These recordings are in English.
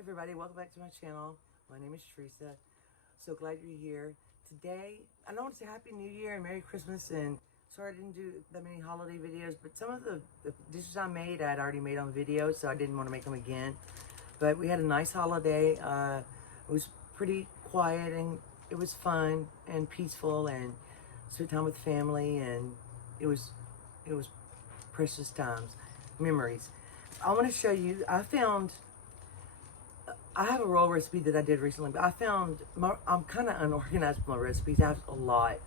Everybody, welcome back to my channel. My name is Teresa. So glad you're here. Today, I don't want to say Happy New Year and Merry Christmas, and sorry I didn't do that many holiday videos, but some of the dishes I made, I had already made on video, so I didn't want to make them again. But we had a nice holiday. It was pretty quiet, and it was fun and peaceful, and spent time with family, and it was precious times, memories. I want to show you, I have a roll recipe that I did recently, but I'm kind of unorganized with my recipes. I have a lot.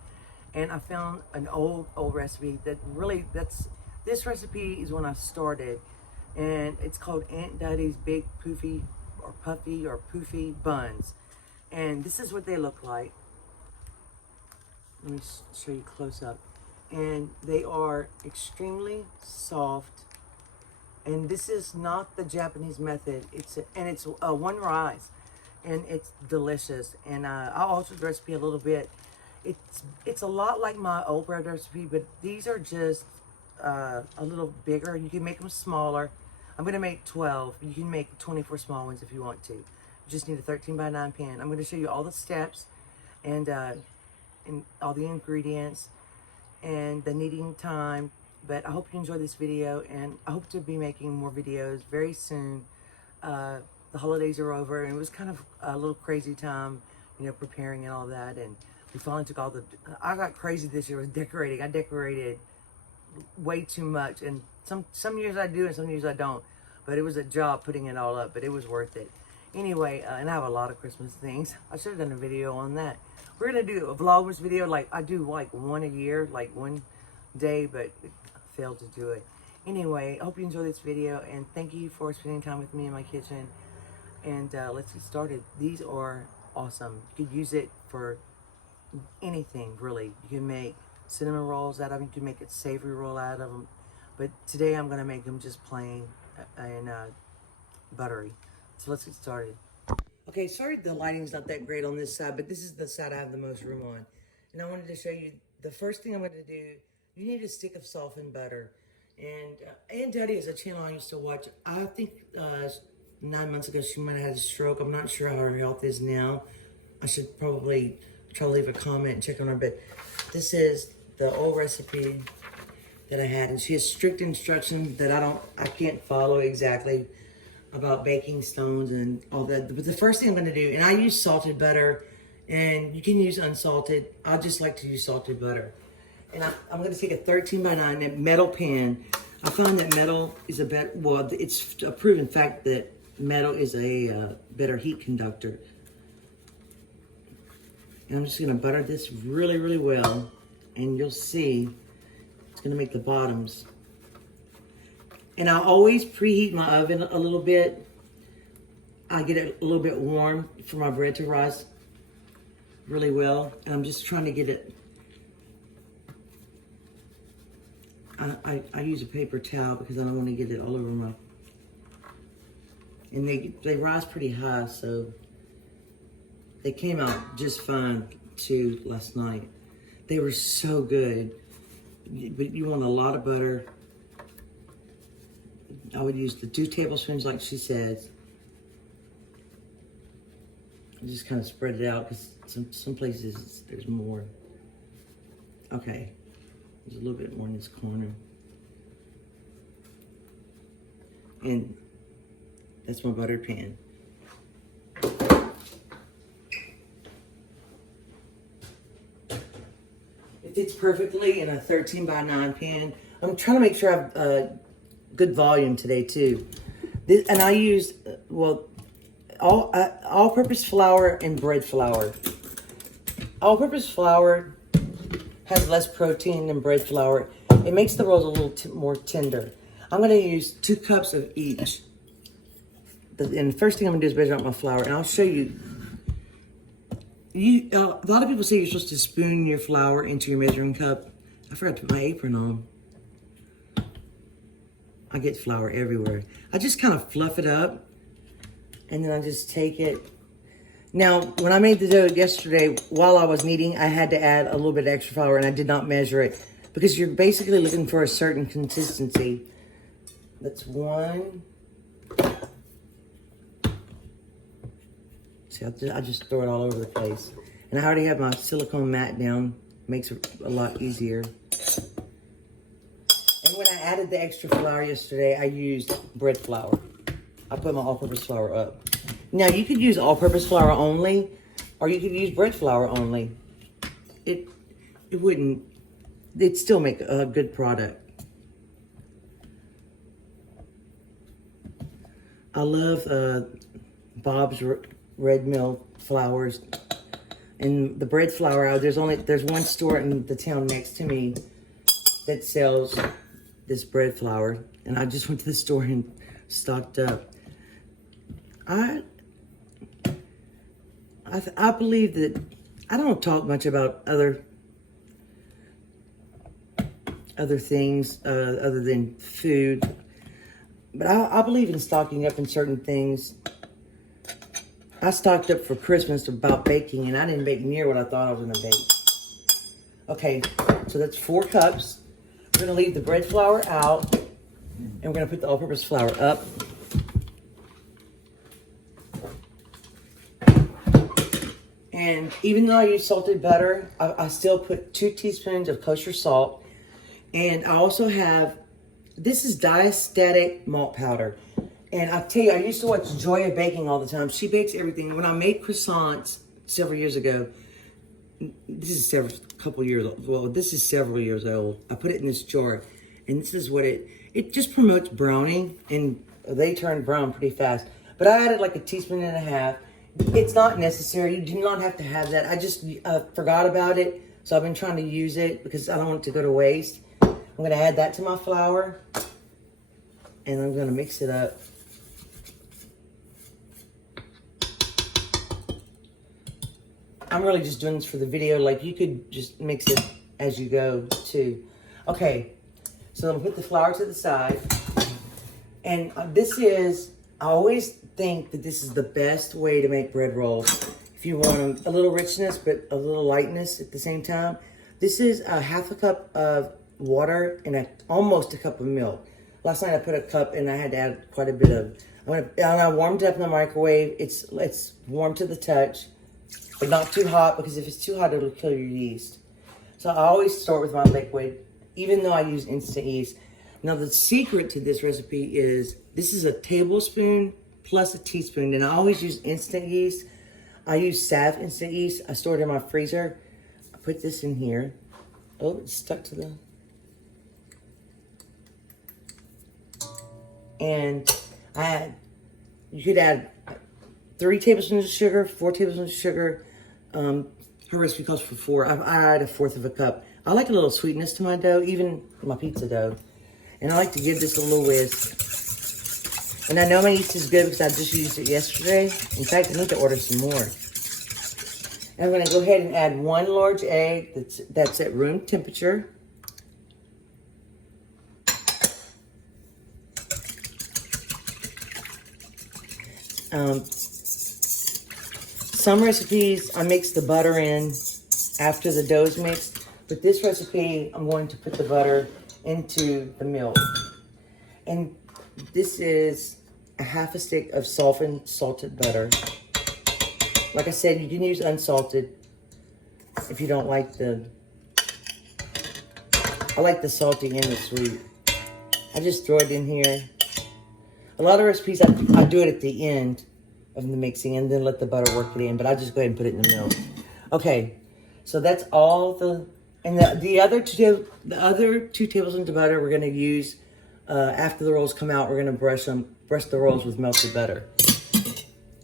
And I found an old recipe this recipe is when I started. And it's called Aunt Duddie's Big Poofy or Puffy or Poofy Buns. And this is what they look like. Let me show you close up. And they are extremely soft. And this is not the Japanese method. It's one rise, and it's delicious. And I altered the recipe a little bit. It's a lot like my old bread recipe, but these are just a little bigger. You can make them smaller. I'm gonna make 12. You can make 24 small ones if you want to. You just need a 13 by 9 pan. I'm gonna show you all the steps and all the ingredients and the kneading time. But I hope you enjoy this video, and I hope to be making more videos very soon. The holidays are over, and it was kind of a little crazy time, you know, preparing and all that. And we finally took I got crazy this year with decorating. I decorated way too much, and some years I do and some years I don't. But it was a job putting it all up, but it was worth it. Anyway, and I have a lot of Christmas things. I should have done a video on that. We're gonna do a Vlogmas video, like I do like one a year, like one day, but failed to do it. Anyway, I hope you enjoy this video, and thank you for spending time with me in my kitchen. And let's get started. These are awesome. You could use it for anything, really. You can make cinnamon rolls out of them. You can make a savory roll out of them. But today I'm gonna make them just plain and buttery. So let's get started. Okay, sorry the lighting's not that great on this side, but this is the side I have the most room on. And I wanted to show you the first thing I'm gonna do. You need a stick of softened butter. And Aunt Duddie is a channel I used to watch. I think 9 months ago she might have had a stroke. I'm not sure how her health is now. I should probably try to leave a comment and check on her. But this is the old recipe that I had. And she has strict instructions that I can't follow exactly about baking stones and all that. But the first thing I'm going to do, and I use salted butter, and you can use unsalted. I just like to use salted butter. And I'm going to take a 13 by 9 metal pan. I found that metal is it's a proven fact that metal is a better heat conductor. And I'm just going to butter this really, really well. And you'll see it's going to make the bottoms. And I always preheat my oven a little bit. I get it a little bit warm for my bread to rise really well. And I'm just trying to get it. I use a paper towel because I don't want to get it all over my, and they rise pretty high, so they came out just fine too last night. They were so good, but you want a lot of butter. I would use the 2 tablespoons like she says. I just kind of spread it out because some places there's more. Okay. There's a little bit more in this corner. And that's my buttered pan. It fits perfectly in a 13 by 9 pan. I'm trying to make sure I have good volume today too. And I use, all-purpose flour and bread flour. All-purpose flour has less protein than bread flour. It makes the rolls a little more tender. I'm going to use 2 cups of each. And the first thing I'm going to do is measure out my flour. And I'll show you. A lot of people say you're supposed to spoon your flour into your measuring cup. I forgot to put my apron on. I get flour everywhere. I just kind of fluff it up. And then I just take it. Now, when I made the dough yesterday, while I was kneading, I had to add a little bit of extra flour, and I did not measure it because you're basically looking for a certain consistency. That's 1, See, I just throw it all over the place. And I already have my silicone mat down. Makes it a lot easier. And when I added the extra flour yesterday, I used bread flour. I put my all-purpose flour up. Now, you could use all-purpose flour only, or you could use bread flour only. It wouldn't, it'd still make a good product. I love Bob's Red Mill flours. And the bread flour, there's one store in the town next to me that sells this bread flour. And I just went to the store and stocked up. I believe that I don't talk much about other things other than food, but I believe in stocking up in certain things. I stocked up for Christmas about baking, and I didn't bake near what I thought I was going to bake. Okay, so that's 4 cups. We're going to leave the bread flour out, and we're going to put the all-purpose flour up. And even though I use salted butter, I still put 2 teaspoons of kosher salt. And I also have, this is diastatic malt powder. And I'll tell you, I used to watch Joy of Baking all the time. She bakes everything. When I made croissants several years ago, this is several years old. I put it in this jar, and this is what it just promotes browning, and they turn brown pretty fast. But I added like 1.5 teaspoons. It's not necessary. You do not have to have that. I just forgot about it, so I've been trying to use it because I don't want it to go to waste. I'm going to add that to my flour, and I'm going to mix it up. I'm really just doing this for the video. Like, you could just mix it as you go, too. Okay, so I'm going to put the flour to the side. And I always think that this is the best way to make bread rolls. If you want a little richness, but a little lightness at the same time. This is a 1/2 cup of water and almost a cup of milk. Last night I put a cup and I had to add quite a bit of, I warmed it up in the microwave. It's warm to the touch, but not too hot, because if it's too hot, it'll kill your yeast. So I always start with my liquid, even though I use instant yeast. Now the secret to this recipe is, this is a tablespoon plus a teaspoon, and I always use instant yeast. I use Sav instant yeast. I store it in my freezer. I put this in here. Oh, it's stuck to the... And you could add 3 tablespoons of sugar, 4 tablespoons of sugar. Her recipe calls for 4. I add 1/4 cup. I like a little sweetness to my dough, even my pizza dough. And I like to give this a little whisk. And I know my yeast is good because I just used it yesterday. In fact, I need to order some more. And I'm going to go ahead and add 1 large egg that's at room temperature. Some recipes, I mix the butter in after the dough's mixed. But this recipe, I'm going to put the butter into the milk. And this is a 1/2 stick of softened salted butter. Like I said, you can use unsalted if you don't like I like the salty and the sweet. I just throw it in here. A lot of recipes, I do it at the end of the mixing and then let the butter work it in, but I just go ahead and put it in the milk. Okay, so that's all and the other 2 tablespoons of butter we're gonna use after the rolls come out. We're gonna brush the rolls with melted butter.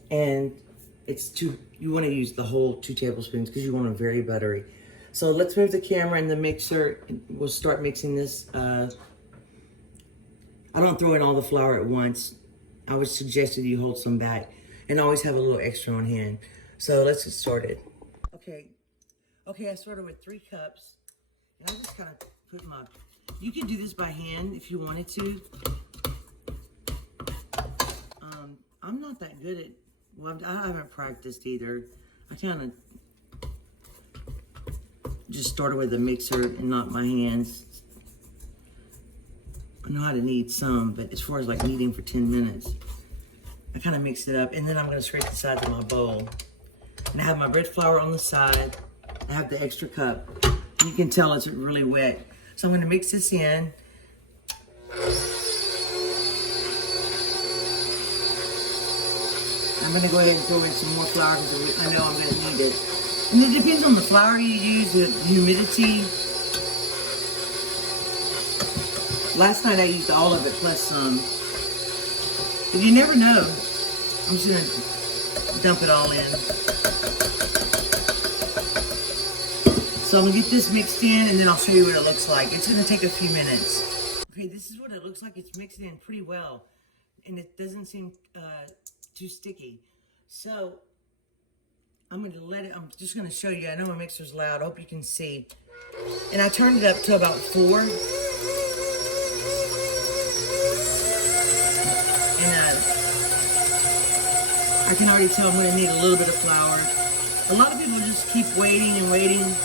And you wanna use the whole 2 tablespoons because you want them very buttery. So let's move the camera in the mixer. We'll start mixing this. I don't throw in all the flour at once. I would suggest that you hold some back and always have a little extra on hand. So let's get started. Okay, I started with 3 cups. And I just kind of put you can do this by hand if you wanted to. I'm not that good at, I haven't practiced either. I kind of just started with a mixer and not my hands. I know how to knead some, but as far as like kneading for 10 minutes, I kind of mix it up, and then I'm gonna scrape the sides of my bowl. And I have my bread flour on the side. I have the extra cup. You can tell it's really wet. So I'm gonna mix this in. I'm gonna go ahead and throw in some more flour because I know I'm gonna need it. And it depends on the flour you use, the humidity. Last night I used all of it plus some. But you never know. I'm just gonna dump it all in. So I'm gonna get this mixed in and then I'll show you what it looks like. It's gonna take a few minutes. Okay, this is what it looks like. It's mixed in pretty well. And it doesn't seem too sticky. So I'm gonna let it, I'm just gonna show you. I know my mixer's loud, I hope you can see. And I turned it up to about 4. And I can already tell I'm gonna need a little bit of flour. A lot of people just keep waiting and waiting,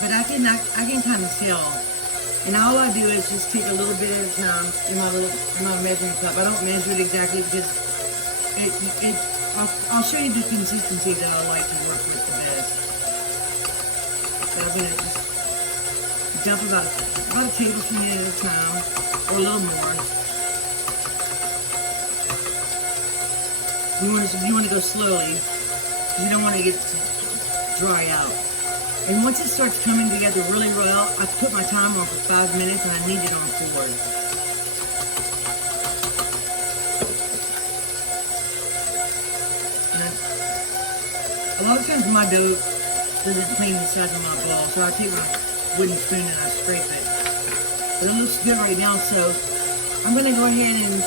but I can kind of tell. And all I do is just take a little bit at a time in my measuring cup. I don't measure it exactly because I'll show you the consistency that I like to work with the best. So I'm gonna just dump about a tablespoon at a time, or a little more. You want to go slowly, because you don't want to get dry out. And once it starts coming together really well, I put my timer on for 5 minutes and I need it on 4. And a lot of times my dough doesn't clean the sides of my bowl, so I take my wooden spoon and I scrape it. But it looks good right now, so I'm going to go ahead and...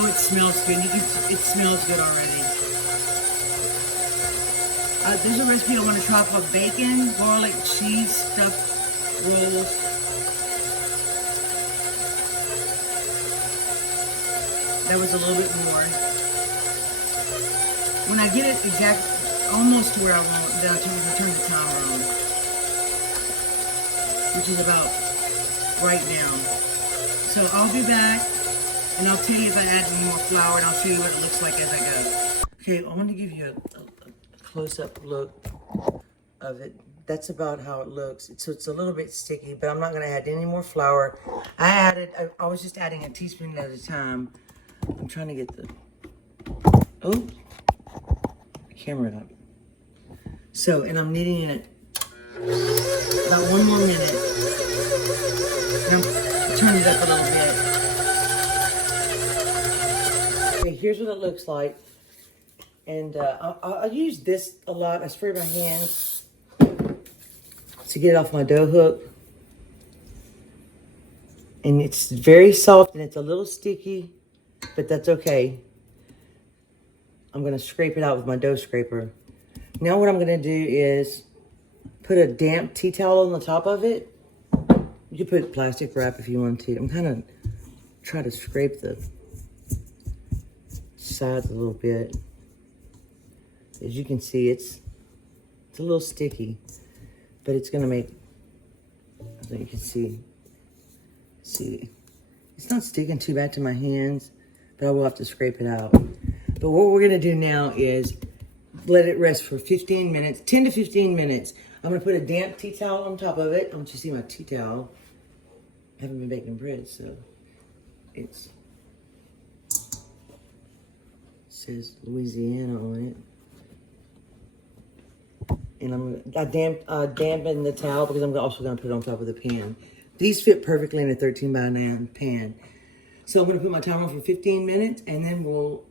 Oh, it smells good. It smells good already. There's a recipe I want to try called bacon, garlic, cheese stuffed rolls. That was a little bit more. When I get it almost to where I want, then I turn the timer on, which is about right now. So I'll be back, and I'll tell you if I add any more flour, and I'll show you what it looks like as I go. Okay, I want to give you a close-up look of it. That's about how it looks. So it's a little bit sticky, but I'm not going to add any more flour. I was just adding a teaspoon at a time. I'm trying to get the camera up. So, and I'm kneading it about 1 more minute. And I'm turning it up a little bit. Okay, here's what it looks like. And I use this a lot. I spray my hands to get it off my dough hook. And it's very soft and it's a little sticky, but that's okay. I'm gonna scrape it out with my dough scraper. Now what I'm gonna do is put a damp tea towel on the top of it. You can put plastic wrap if you want to. I'm kind of trying to scrape the sides a little bit. As you can see, it's a little sticky, but it's gonna make, I think you can see, it's not sticking too bad to my hands, but I will have to scrape it out. But what we're gonna do now is let it rest for 15 minutes, 10 to 15 minutes. I'm gonna put a damp tea towel on top of it. I want you to see my tea towel. I haven't been baking bread, so it says Louisiana on it. And I dampen the towel because I'm also going to put it on top of the pan. These fit perfectly in a 13 by 9 pan. So I'm going to put my timer on for 15 minutes and then we'll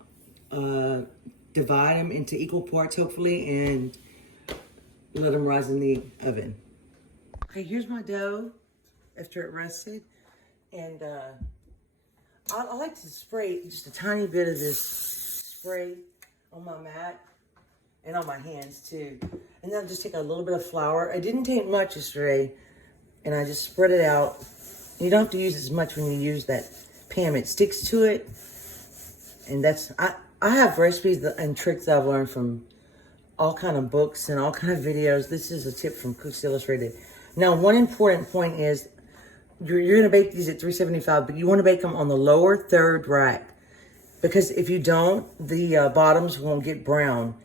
divide them into equal parts hopefully and let them rise in the oven. Okay, here's my dough after it rested. And I like to spray just a tiny bit of this spray on my mat. And on my hands too. And then I'll just take a little bit of flour. I didn't take much yesterday. And I just spread it out. You don't have to use as much when you use that pan. It sticks to it. And that's, I have recipes and tricks that I've learned from all kind of books and all kind of videos. This is a tip from Cooks Illustrated. Now, one important point is you're going to bake these at 375, but you want to bake them on the lower third rack. because if you don't, the bottoms won't get brown.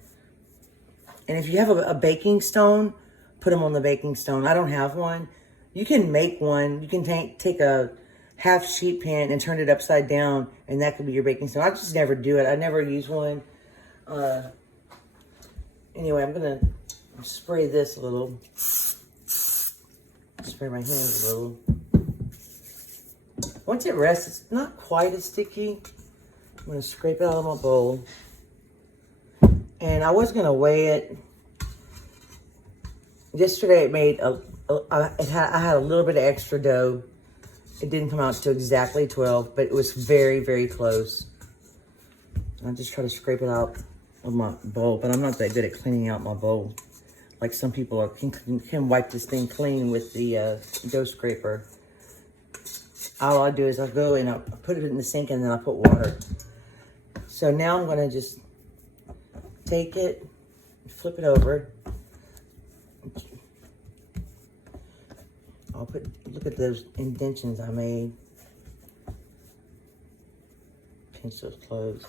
And if you have a baking stone, put them on the baking stone. I don't have one. You can make one. You can take a half sheet pan and turn it upside down, and that could be your baking stone. I just never do it. I never use one. Anyway, I'm going to spray this a little. Spray my hands a little. Once it rests, it's not quite as sticky. I'm going to scrape it out of my bowl. And I was going to weigh it. Yesterday it made I had a little bit of extra dough. It didn't come out to exactly 12, but it was very, very close. I just try to scrape it out of my bowl, but I'm not that good at cleaning out my bowl. Like some people can wipe this thing clean with the dough scraper. All I do is I go and I put it in the sink and then I put water. So now I'm gonna just take it, flip it over. Look at those indentions I made. Pinch those closed.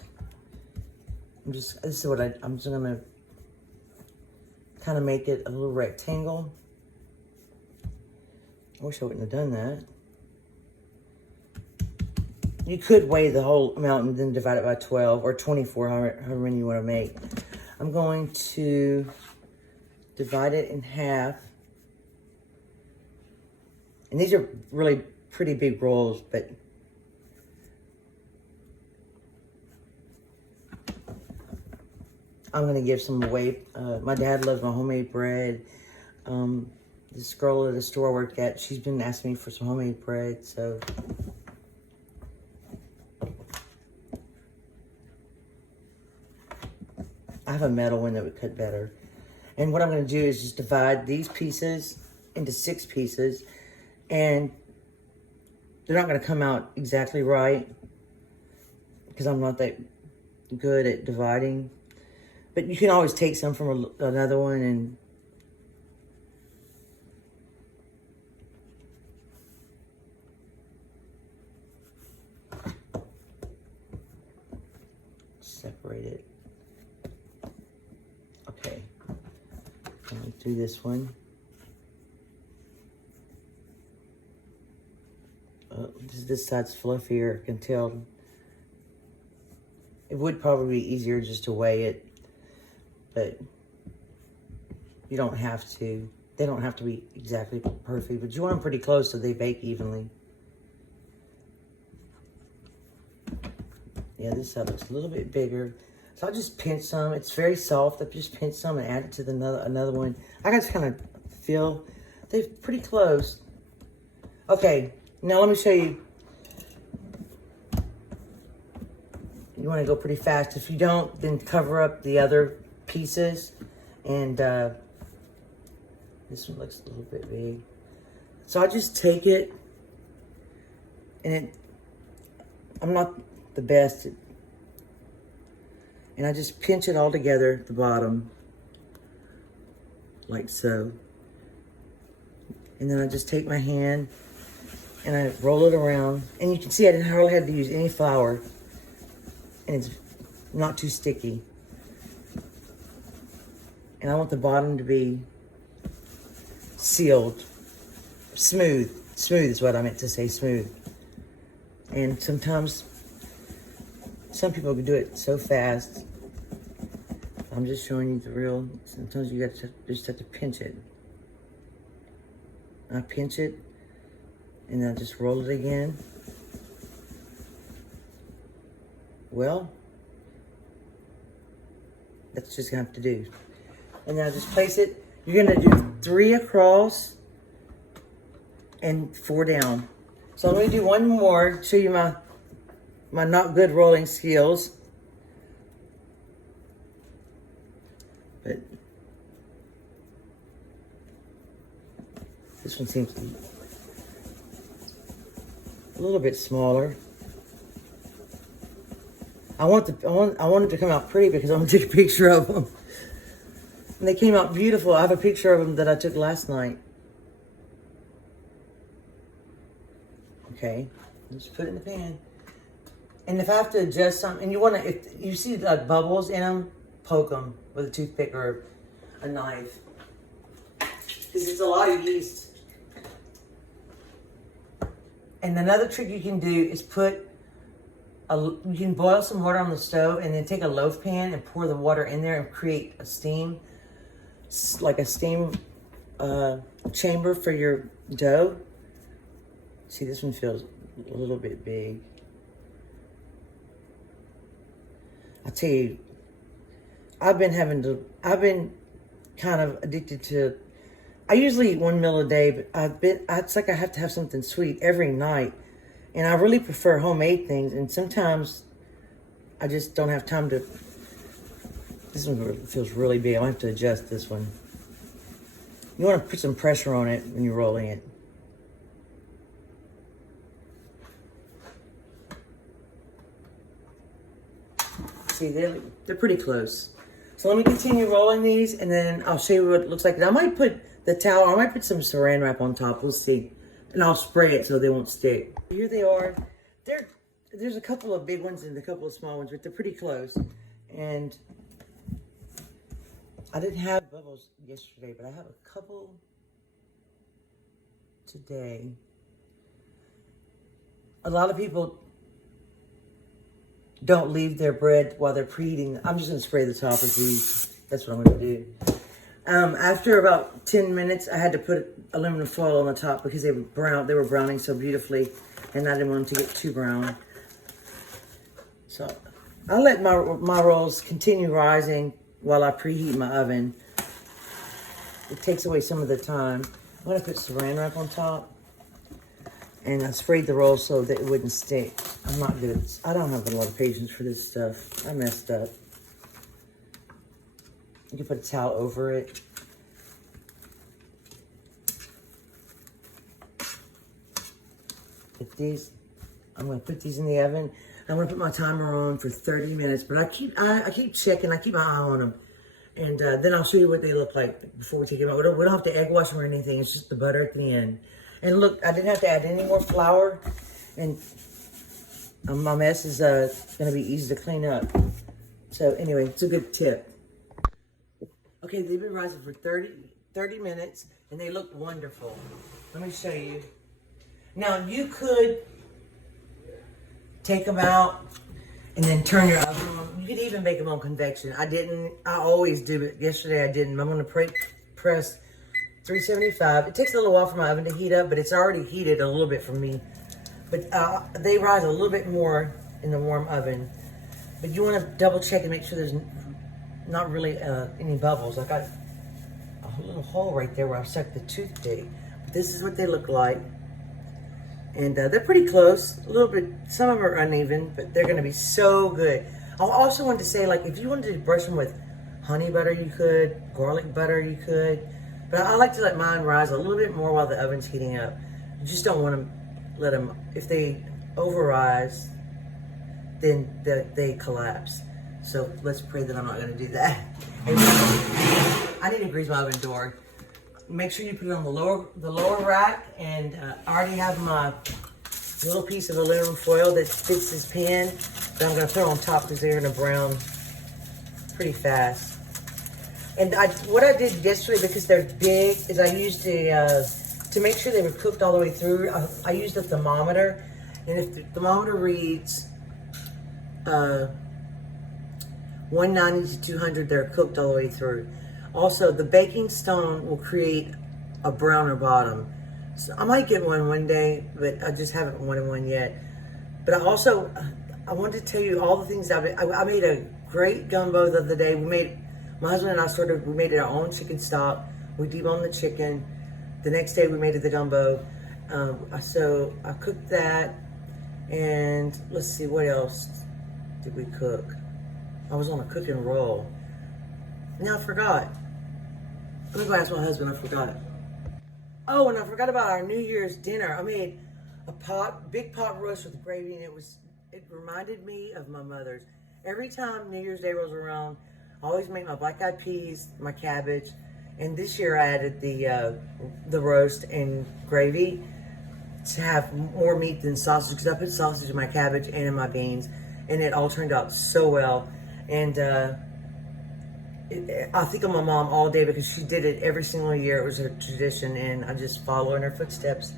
This is what I'm just gonna kind of make it a little rectangle. I wish I wouldn't have done that. You could weigh the whole amount and then divide it by 12 or 24, however many you want to make. I'm going to divide it in half. And these are really pretty big rolls, but I'm going to give some away. My dad loves my homemade bread. This girl at the store I work at, she's been asking me for some homemade bread, so I have a metal one that would cut better. And what I'm going to do is just divide these pieces into 6 pieces. And they're not going to come out exactly right because I'm not that good at dividing. But you can always take some from another one and separate it. Okay, I'm going to do this one. This side's fluffier, I can tell. It would probably be easier just to weigh it, but you don't have to. They don't have to be exactly perfect, but you want them pretty close so they bake evenly. Yeah, this side looks a little bit bigger. So I'll just pinch some. It's very soft. I'll just pinch some and add it to another one. I got to kind of feel they're pretty close. Okay, now let me show you. You want to go pretty fast. If you don't, then cover up the other pieces. And this one looks a little bit big. So I just take it, and I'm not the best, and I just pinch it all together at the bottom, like so. And then I just take my hand and I roll it around, and you can see I didn't hardly have to use any flour, and it's not too sticky. And I want the bottom to be sealed, smooth. Smooth is what I meant to say, smooth. And sometimes, some people can do it so fast. I'm just showing you the real. Sometimes you just have to pinch it. I pinch it, and then I just roll it again. Well, that's just gonna have to do. And then I just place it. You're gonna do 3 across and 4 down. So I'm gonna do one more to show you my not good rolling skills. But this one seems a little bit smaller. I want it to come out pretty because I want to take a picture of them. And they came out beautiful. I have a picture of them that I took last night. Okay, let's put it in the pan. And if I have to adjust something, and you want to, if you see like bubbles in them, poke them with a toothpick or a knife. Because it's a lot of yeast. And another trick you can do is you can boil some water on the stove and then take a loaf pan and pour the water in there and create a steam, like a steam chamber for your dough. See, this one feels a little bit big. I tell you, I've been kind of addicted to, I usually eat 1 meal a day, but it's like I have to have something sweet every night. And I really prefer homemade things. And sometimes I just don't have time to, this one feels really big. I might have to adjust this one. You want to put some pressure on it when you're rolling it. See, they're pretty close. So let me continue rolling these, and then I'll show you what it looks like. And I might put I might put some saran wrap on top. We'll see. And I'll spray it so they won't stick. Here they are. There's a couple of big ones and a couple of small ones, but they're pretty close. And I didn't have bubbles yesterday, but I have a couple today. A lot of people don't leave their bread while they're preheating. I'm just going to spray the top of these. That's what I'm going to do. After about 10 minutes, I had to put aluminum foil on the top because they were browning so beautifully, and I didn't want them to get too brown. So I'll let my rolls continue rising while I preheat my oven. It takes away some of the time. I'm going to put saran wrap on top. And I sprayed the roll so that it wouldn't stick. I'm not good at this. I don't have a lot of patience for this stuff. I messed up. You can put a towel over it. I'm gonna put these in the oven. I'm gonna put my timer on for 30 minutes, but I keep checking, I keep my eye on them. And then I'll show you what they look like before we take them out. We don't have to egg wash them or anything. It's just the butter at the end. And look, I didn't have to add any more flour. And my mess is going to be easy to clean up. So anyway, it's a good tip. Okay, they've been rising for 30 minutes, and they look wonderful. Let me show you. Now, you could take them out and then turn your oven on. You could even make them on convection. I didn't. I always do, but yesterday I didn't. I'm going to press 375. It takes a little while for my oven to heat up, but it's already heated a little bit for me. But they rise a little bit more in the warm oven. But you want to double check and make sure there's not really any bubbles. I got a little hole right there where I stuck the toothpick. But this is what they look like. And they're pretty close. A little bit, some of them are uneven, but they're going to be so good. I also wanted to say, like, if you wanted to brush them with honey butter, you could. Garlic butter, you could. But I like to let mine rise a little bit more while the oven's heating up. You just don't want to let them, if they over-rise, then they collapse. So let's pray that I'm not going to do that. I need to grease my oven door. Make sure you put it on the lower rack, and I already have my little piece of aluminum foil that fits this pan that I'm going to put on top because they're going to brown pretty fast. And what I did yesterday, because they're big, is I used to make sure they were cooked all the way through, I used a thermometer. And if the thermometer reads 190 to 200, they're cooked all the way through. Also, the baking stone will create a browner bottom. So I might get one day, but I just haven't wanted one yet. But I wanted to tell you all the things I made a great gumbo the other day. My husband and I we made our own chicken stock. We deboned the chicken. The next day we made the gumbo. So I cooked that. And let's see, what else did we cook? I was on a cooking roll. Now I forgot. Let me go ask my husband, I forgot. Oh, and I forgot about our New Year's dinner. I made a big pot roast with gravy, and it reminded me of my mother's. Every time New Year's Day rolls around, I always make my black-eyed peas, my cabbage, and this year I added the roast and gravy. to have more meat than sausage, because I put sausage in my cabbage and in my beans, and it all turned out so well. And I think of my mom all day because she did it every single year. It was her tradition, and I just follow in her footsteps.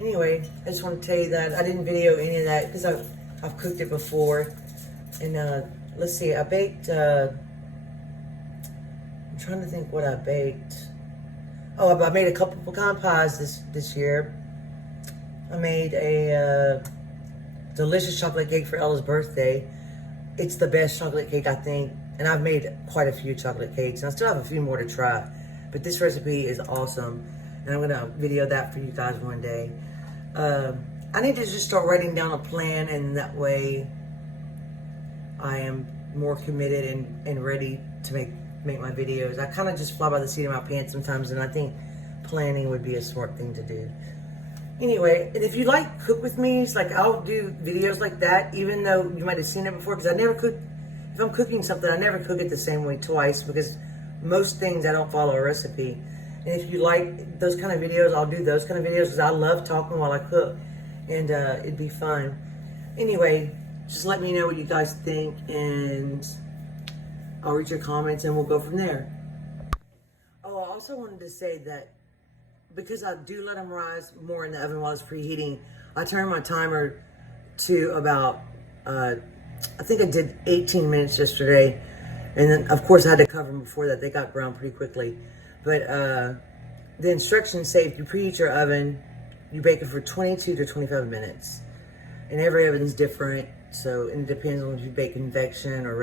Anyway, I just want to tell you that I didn't video any of that because I've cooked it before. And let's see, I baked, I'm trying to think what I baked. Oh, I made a couple pecan pies this year. I made a delicious chocolate cake for Ella's birthday. It's the best chocolate cake, I think. And I've made quite a few chocolate cakes. And I still have a few more to try. But this recipe is awesome. And I'm going to video that for you guys one day. I need to just start writing down a plan. And that way I am more committed and ready to make my videos. I kind of just fly by the seat of my pants sometimes. And I think planning would be a smart thing to do. Anyway, and if you like cook with me, it's like I'll do videos like that, even though you might have seen it before, because I never cook. If I'm cooking something, I never cook it the same way twice, because most things I don't follow a recipe. And if you like those kind of videos, I'll do those kind of videos, because I love talking while I cook, and it'd be fun. Anyway, just let me know what you guys think, and I'll read your comments, and we'll go from there. Oh, I also wanted to say that because I do let them rise more in the oven while it's preheating, I turn my timer to about, I think I did 18 minutes yesterday. And then, of course, I had to cover them before that. They got brown pretty quickly. But the instructions say if you preheat your oven, you bake it for 22 to 25 minutes. And every oven's different. So it depends on if you bake convection or a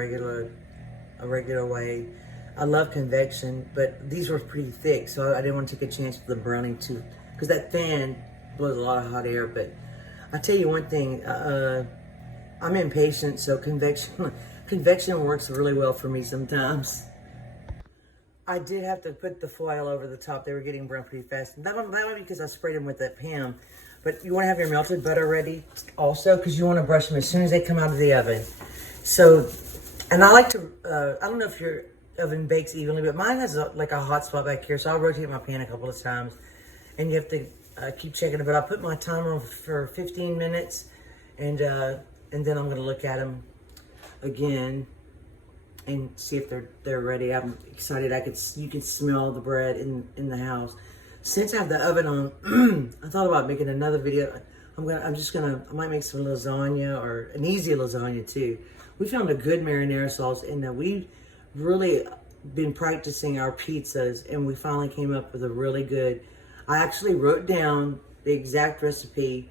regular way. I love convection, but these were pretty thick, so I didn't want to take a chance with the browning too, because that fan blows a lot of hot air. But I'll tell you one thing, I'm impatient, so convection works really well for me sometimes. I did have to put the foil over the top. They were getting brown pretty fast. That one because I sprayed them with that Pam. But you want to have your melted butter ready also, because you want to brush them as soon as they come out of the oven. So, and I like to, I don't know if your oven bakes evenly, but mine has like a hot spot back here, so I'll rotate my pan a couple of times, and you have to keep checking it. But I put my timer on for 15 minutes, and then I'm going to look at them again and see if they're ready. I'm excited. You can smell the bread in the house. Since I have the oven on, I thought about making another video. I might make some lasagna, or an easy lasagna too. We found a good marinara sauce, and we've really been practicing our pizzas, and we finally came up with a really good. I actually wrote down the exact recipe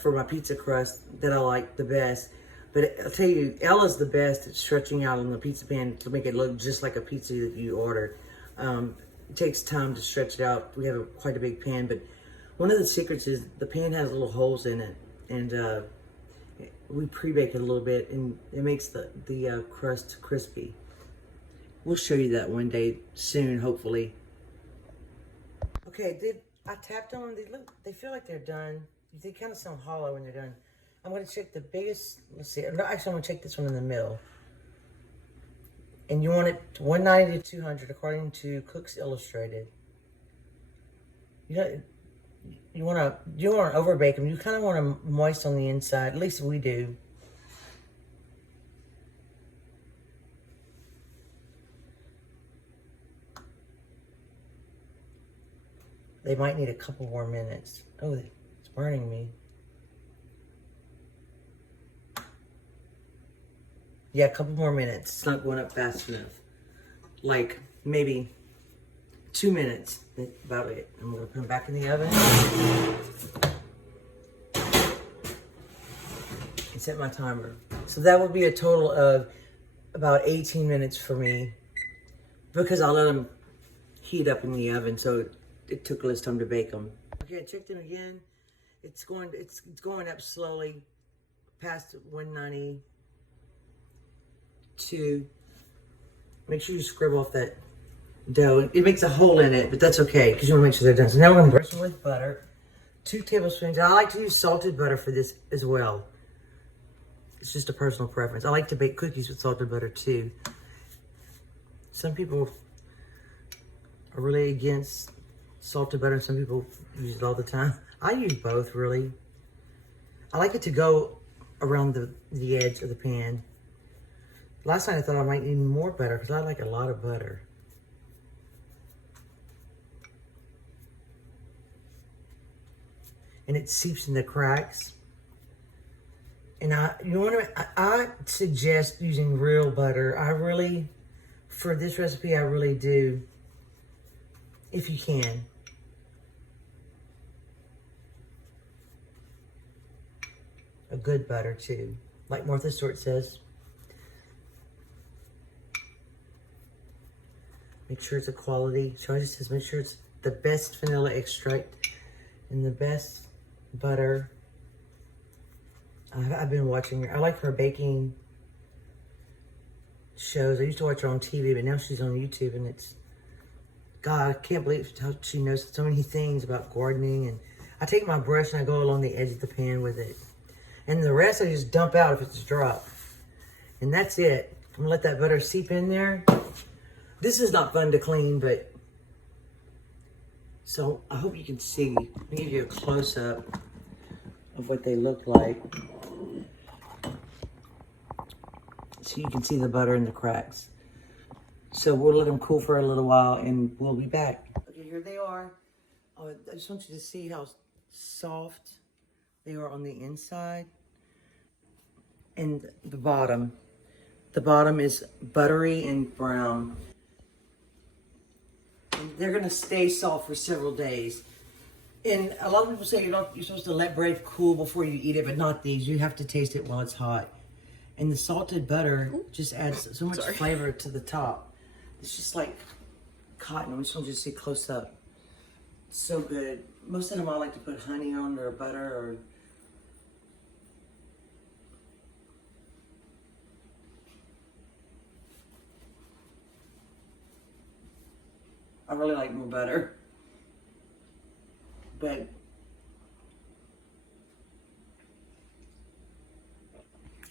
for my pizza crust that I like the best. But I'll tell you, Ella's the best at stretching out on the pizza pan to make it look just like a pizza that you ordered. It takes time to stretch it out. We have quite a big pan, but one of the secrets is the pan has little holes in it, and we pre-bake it a little bit, and it makes the crust crispy. We'll show you that one day soon, hopefully. Okay, I tapped on them. They feel like they're done. They kind of sound hollow when they're done. I'm going to check the biggest. Let's see. Actually, I'm going to check this one in the middle. And you want it 190 to 200 according to Cook's Illustrated. You want to overbake them. You kind of want them moist on the inside. At least we do. They might need a couple more minutes. Oh, it's burning me. Yeah, a couple more minutes. It's not going up fast enough. Like maybe 2 minutes. About it. I'm going to put them back in the oven. And set my timer. So that will be a total of about 18 minutes for me, because I'll let them heat up in the oven. So it took less time to bake them. Okay, I checked them again. It's going up slowly past 192. Make sure you scrub off that dough. It makes a hole in it, but that's okay, because you want to make sure they're done. So now we're going to brush them with butter. 2 tablespoons. I like to use salted butter for this as well. It's just a personal preference. I like to bake cookies with salted butter too. Some people are really against salted butter, and some people use it all the time. I use both, really. I like it to go around the edge of the pan. Last night I thought I might need more butter because I like a lot of butter. And it seeps in the cracks. And I suggest using real butter. I really, for this recipe, I really do, if you can. A good butter too, like Martha Stewart says. Make sure it's a quality. She always says make sure it's the best vanilla extract and the best butter. I've been watching her. I like her baking shows. I used to watch her on TV, but now she's on YouTube, and it's, God, I can't believe how she knows so many things about gardening. And I take my brush and I go along the edge of the pan with it. And the rest I just dump out if it's dry. And that's it. I'm gonna let that butter seep in there. This is not fun to clean, but, so I hope you can see. Let me give you a close-up of what they look like. So you can see the butter in the cracks. So we'll let them cool for a little while and we'll be back. Okay, here they are. I just want you to see how soft they are on the inside. And the bottom. The bottom is buttery and brown. And they're gonna stay soft for several days. And a lot of people say you're supposed to let bread cool before you eat it, but not these. You have to taste it while it's hot. And the salted butter just adds so much flavor to the top. It's just like cotton. I just want you to see close up. It's so good. Most of them I like to put honey on or butter or. I really like more butter. But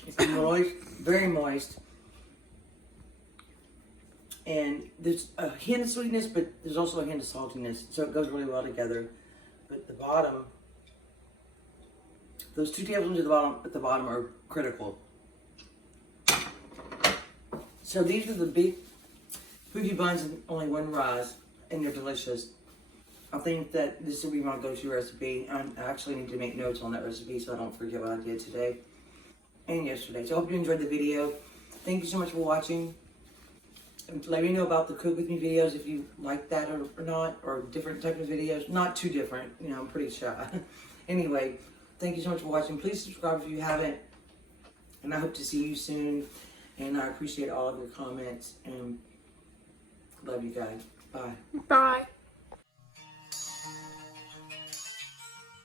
it's moist, very moist. And there's a hint of sweetness, but there's also a hint of saltiness. So it goes really well together. But the bottom, those 2 tablespoons at the bottom are critical. So these are the big Poofy buns and only one rise, and they're delicious. I think that this will be my go-to recipe. I actually need to make notes on that recipe so I don't forget what I did today and yesterday. So I hope you enjoyed the video. Thank you so much for watching. And let me know about the Cook With Me videos if you like that or not, or different type of videos. Not too different, you know, I'm pretty shy. Anyway, thank you so much for watching. Please subscribe if you haven't. And I hope to see you soon. And I appreciate all of your comments. And love you guys. Bye. Bye.